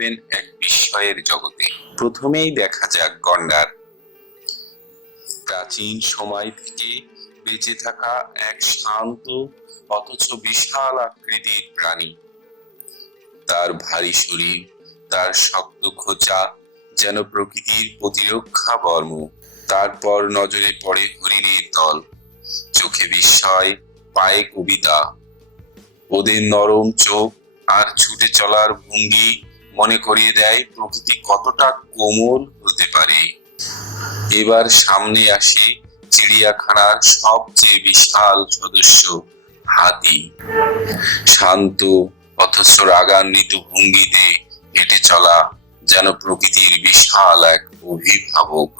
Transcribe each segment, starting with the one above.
পড়বেন এক বিস্ময়ের জগতে। প্রথমেই দেখা যাক গন্ডার। প্রাচীন সময় থেকে বেঁচে থাকা এক শান্ত অথচ বিশাল আকৃতির প্রাণী। তার ভারী শরীর, তার শক্ত খোঁচা যেন প্রকৃতির প্রতিরক্ষা বর্ম। তারপর নজরে পড়ে হরিণের দল। চোখে বিস্ময়, পায়ে কবিতা। ওদের নরম চোখ আর ছুটে চলার ভঙ্গি মনে করিয়ে দেয় প্রকৃতি কতটা কোমল হতে পারে। এবার সামনে আসে চিড়িয়াখানার সবচেয়ে বিশাল সদস্য, হাতি। শান্ত অথচ রাগান্বিত ভঙ্গিতে হেঁটে চলা যেন প্রকৃতির বিশাল এক অভিভাবক।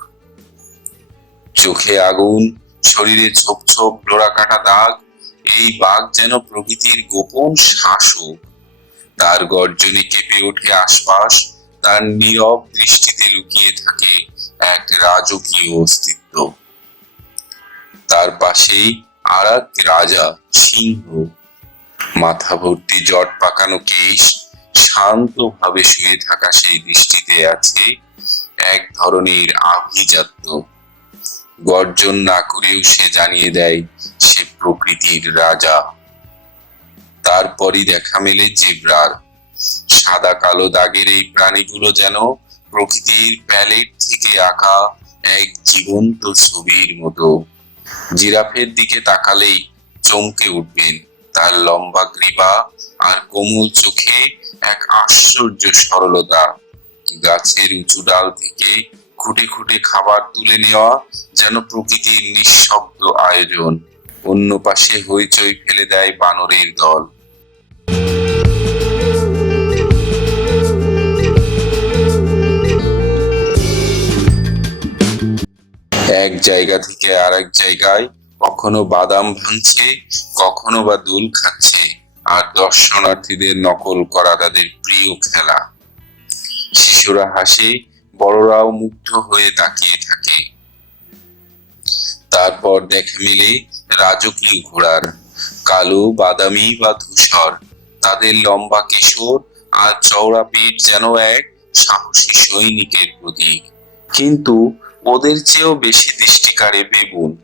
চোখে আগুন, শরীরে ছোপ ছোপ ডোরাকাটা দাগ। এই বাঘ যেন প্রকৃতির গোপন শাসক। তার গর্জনে কেঁপে ওঠে আশপাশ। তার নীরব দৃষ্টিতে লুকিয়ে থাকে এক রাজকীয় অস্তিত্ব। তার পাশেই আর এক রাজা, সিংহ। মাথা ভর্তি জট পাকানো কেশ, শান্তভাবে শুয়ে থাকা সেই দৃষ্টিতে আছে এক ধরনের আভিজাত্য। গর্জন না করেও সে জানিয়ে দেয় সে প্রকৃতির রাজা। তারপরই দেখা মেলে জেব্রার। সাদা কালো দাগের এই প্রাণীগুলো যেন প্রকৃতির প্যালেট থেকে আঁকা এক জীবন্ত ছবির মতো। জিরাফের দিকে তাকালেই চমকে উঠবেন। তার লম্বা গ্রীবা আর কোমল চোখে এক আশ্চর্য সরলতা। গাছের উঁচু ডাল থেকে খুঁটে খুঁটে খাবার তুলে নেওয়া যেন প্রকৃতির নিঃশব্দ আয়োজন। অন্য পাশে হইচই ফেলে দেয় বানরের দল। এক জায়গা থেকে আর এক জায়গায় কখনো বাদাম ভাঙছে, কখনো বা দোল খাচ্ছে, আর দর্শনার্থীদের নকল করা তাদের প্রিয় খেলা। শিশুরা হাসে, বড়রাও মুগ্ধ হয়ে তাকিয়ে থাকে। তারপর দেখা মিলে রাজকীয় ঘোড়ার। কালো, বাদামি বা ধূসর। তাদের লম্বা কেশর আর চওড়া পিঠ যেন এক সাহসী সৈনিকের প্রতীক। কিন্তু ওদের চেয়েও বেশি দৃষ্টি কাড়ে বেবুন,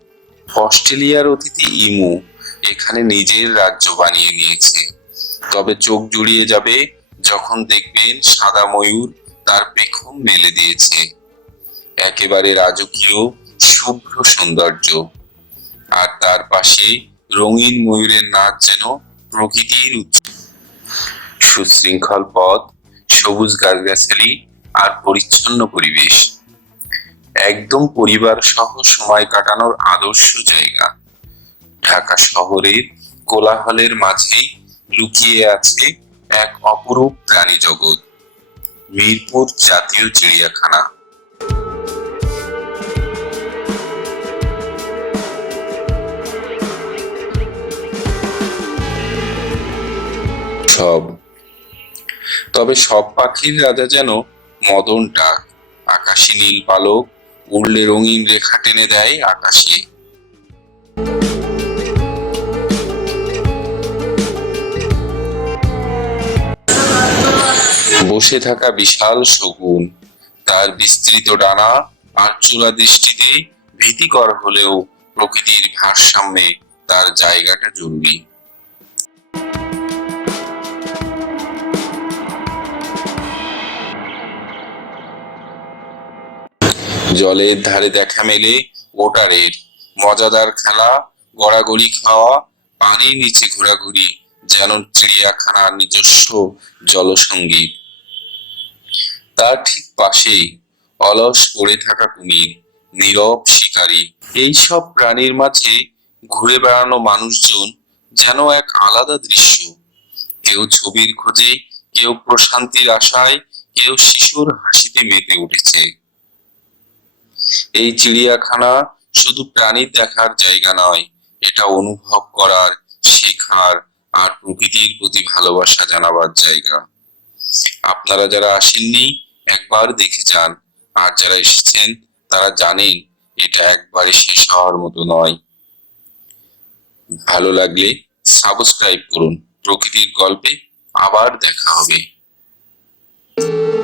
অস্ট্রেলিয়ার অতিথি ইমু। এখানে নিজের রাজ্য বানিয়ে নিয়েছে। তবে চোখ জুড়িয়ে যাবে যখন দেখবেন সাদা ময়ূর তার পেখম মেলে দিয়েছে। একেবারে রাজকীয় শুভ্র সৌন্দর্য। আর তার পাশে রঙিন ময়ূরের নাচ যেন প্রকৃতির সুশৃঙ্খল পথ, সবুজ গাছগাছালি আর পরিচ্ছন্ন পরিবেশ। একদম পরিবার সহ সময় কাটানোর আদর্শ জায়গা। ঢাকা শহরের কোলাহলের মাঝেই লুকিয়ে আছে এক অপরূপ প্রাণী জগৎ, মিরপুর জাতীয় চিড়িয়াখানা। তবে সব পাখির রাজা যেন মদন টাক। আকাশী নীল পালক, উড়লে রঙিন রেখা টেনে দেয় আকাশে। বসে থাকা বিশাল শগুন, তার বিস্তৃত ডানা আর চূড়া দৃষ্টিতে ভীতিকর হলেও প্রকৃতির ভারসাম্যে তার জায়গাটা জরুরি। জলের ধারে দেখা মেলে ওটারের। মজাদার খেলা, গড়াগড়ি খাওয়া, পানির নিচে ঘোরাঘুরি যেন চিড়িয়াখানার নিজস্ব জলসঙ্গীত। তার ঠিক পাশেই অলস পড়ে থাকা কুমির, নীরব শিকারী। এইসব প্রাণীর মাঝে ঘুরে বেড়ানো মানুষজন যেন এক আলাদা দৃশ্য। কেউ ছবির খোঁজে, কেউ প্রশান্তির আশায়, কেউ শিশুর হাসিতে মেতে উঠেছে। এই চিড়িয়াখানা শুধু প্রাণী দেখার জায়গা নয়, এটা অনুভব করার, শেখার আর প্রকৃতির প্রতি ভালোবাসা জানাবার জায়গা। আপনারা যারা আসেননি একবার দেখে যান, আর যারা এসেছেন তারা জানেন এটা একবারে শেষ হওয়ার মতো নয়। ভালো লাগলে সাবস্ক্রাইব করুন। প্রকৃতির গল্পে আবার দেখা হবে। ধন্যবাদ।